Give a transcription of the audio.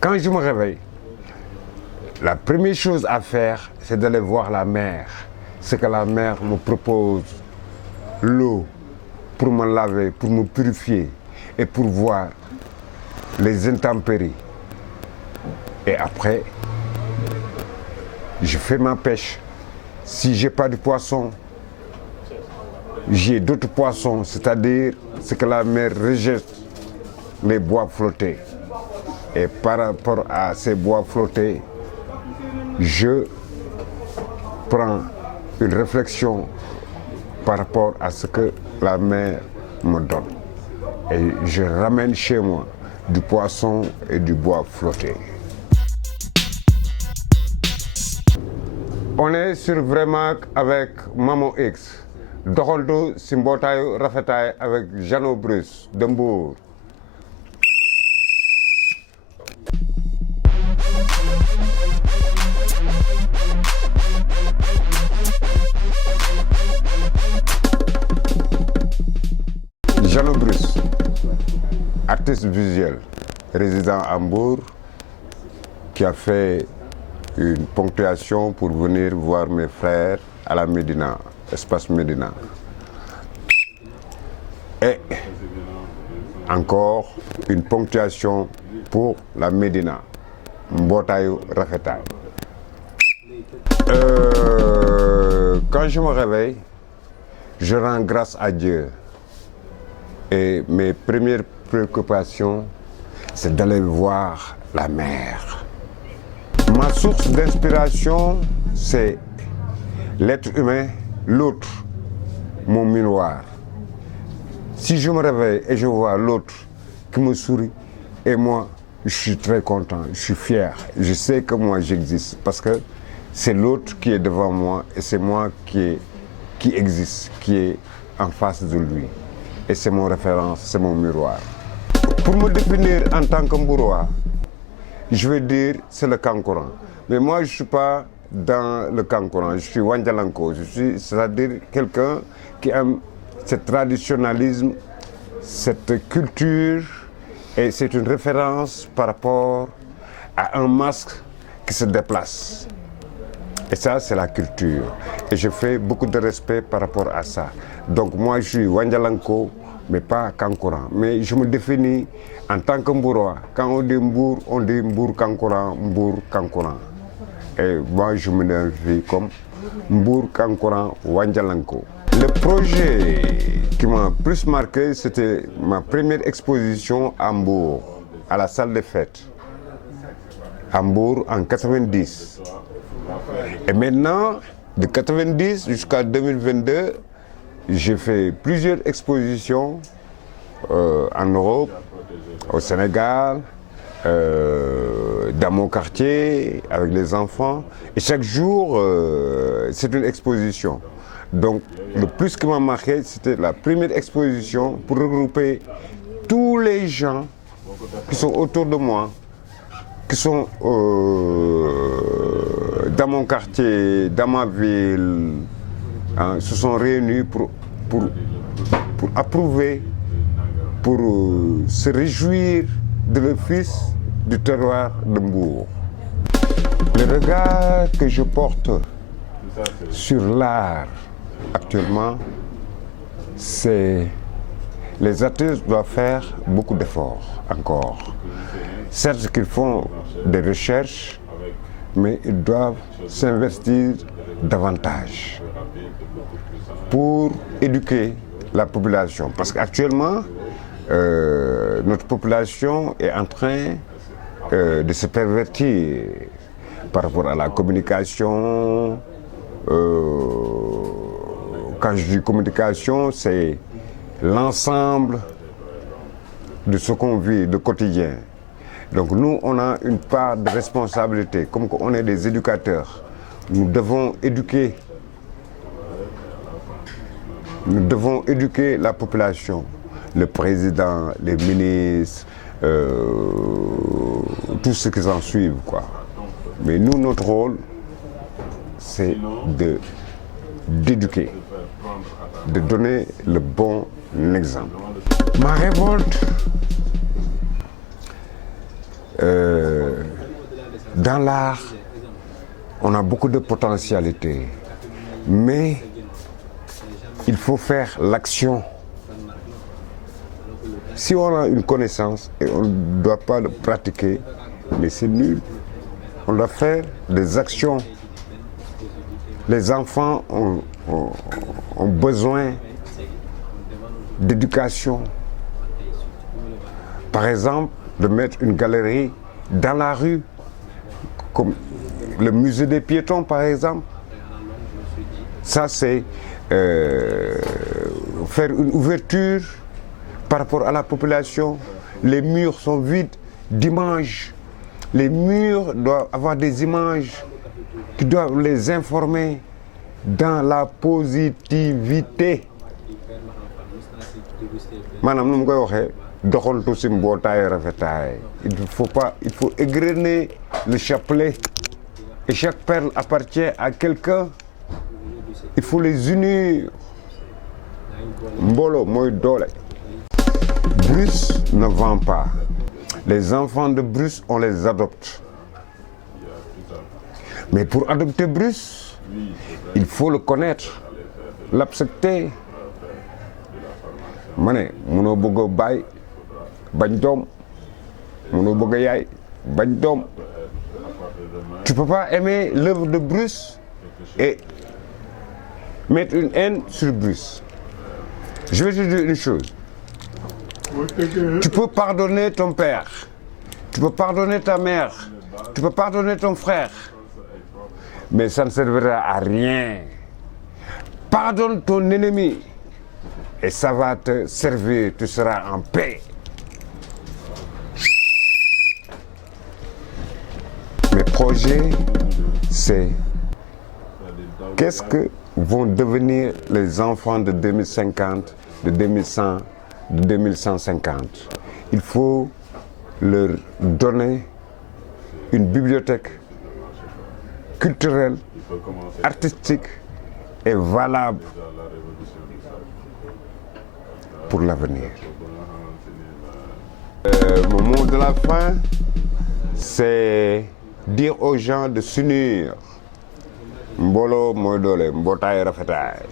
Quand je me réveille, la première chose à faire, c'est d'aller voir la mer. C'est que la mer me propose l'eau pour me laver, pour me purifier et pour voir les intempéries. Et après, je fais ma pêche. Si je n'ai pas de poisson, j'ai d'autres poissons, c'est-à-dire ce que la mer rejette, les bois flottés. Et par rapport à ces bois flottés, je prends une réflexion par rapport à ce que la mer me donne. Et je ramène chez moi du poisson et du bois flotté. On est sur Vraiment avec Maman X. Doxantu si mbootaayu rafetaay avec Jano Bruce de Mbour. Jano Bruce, artiste visuel, résident à Mbour, qui a fait une ponctuation pour venir voir mes frères à la Médina, espace Médina. Et encore une ponctuation pour la Médina, Mbootaayu Rafetaay. Quand je me réveille, je rends grâce à Dieu. Et mes premières préoccupations, c'est d'aller voir la mer. Ma source d'inspiration, c'est l'être humain, l'autre, mon miroir. Si je me réveille et je vois l'autre qui me sourit, et moi, je suis très content, je suis fier. Je sais que moi, j'existe parce que c'est l'autre qui est devant moi et c'est moi qui existe, qui est en face de lui. Et c'est mon référence, c'est mon miroir. Pour me définir en tant que Mbourois, je vais dire c'est le Kankourang. Mais moi, je ne suis pas dans le Kankourang, je suis Wandjalanko. C'est-à-dire quelqu'un qui aime ce traditionnalisme, cette culture, et c'est une référence par rapport à un masque qui se déplace. Et ça, c'est la culture. Et je fais beaucoup de respect par rapport à ça. Donc moi, je suis Wandjalanko, mais pas Kankourang. Mais je me définis en tant que Mbourois. Quand on dit Mbour, on dit Mbour Kankourang, Mbour Kankourang. Et moi, je me définis comme Mbour Kankourang Wandjalanko. Le projet qui m'a plus marqué, c'était ma première exposition à Mbour, à la salle des fêtes. À Mbour en 90. Et maintenant, de 90 jusqu'à 2022, j'ai fait plusieurs expositions en Europe, au Sénégal, dans mon quartier, avec les enfants. Et chaque jour, c'est une exposition. Donc, le plus qui m'a marqué, c'était la première exposition pour regrouper tous les gens qui sont autour de moi, qui sont dans mon quartier, dans ma ville, hein, se sont réunis pour approuver, pour se réjouir de le fils du terroir de Mbour. Le regard que je porte sur l'art actuellement, c'est les artistes doivent faire beaucoup d'efforts encore. Certes qu'ils font des recherches, mais ils doivent s'investir davantage pour éduquer la population. Parce qu'actuellement, notre population est en train de se pervertir par rapport à la communication. Quand je dis communication, c'est l'ensemble de ce qu'on vit, de quotidien. Donc nous, on a une part de responsabilité, comme on est des éducateurs. Nous devons éduquer la population, le président, les ministres, tous ceux qui en suivent, quoi. Mais nous, notre rôle, c'est d'éduquer, de donner le bon exemple. Ma révolte, Dans l'art, on a beaucoup de potentialités, mais il faut faire l'action. Si on a une connaissance et on ne doit pas le pratiquer, mais c'est nul. On doit faire des actions. Les enfants ont besoin d'éducation. Par exemple, de mettre une galerie dans la rue, comme le musée des piétons par exemple. Ça c'est faire une ouverture par rapport à la population. Les murs sont vides d'images. Les murs doivent avoir des images qui doivent les informer dans la positivité. Madame, nous il faut égrener le chapelet et chaque perle appartient à quelqu'un. Il faut les unir. Mbolo moy dole. Bruce ne vend pas. Les enfants de Bruce, on les adopte. Mais pour adopter Bruce, il faut le connaître, l'accepter. Mané, muno bëgg bay bañ dom, muno bëgg yaay bañ dom. Tu peux pas aimer l'œuvre de Bruce et mettre une haine sur Bruce. Je vais te dire une chose. Tu peux pardonner ton père, tu peux pardonner ta mère, tu peux pardonner ton frère, mais ça ne servira à rien. Pardonne ton ennemi et ça va te servir, tu seras en paix. Mes projets, c'est qu'est-ce que vont devenir les enfants de 2050, de 2100, de 2150. Il faut leur donner une bibliothèque culturelle, artistique et valable pour l'avenir. Mon mot de la fin, c'est dire aux gens de s'unir. Mbolo moy dole, mbotay rafetay.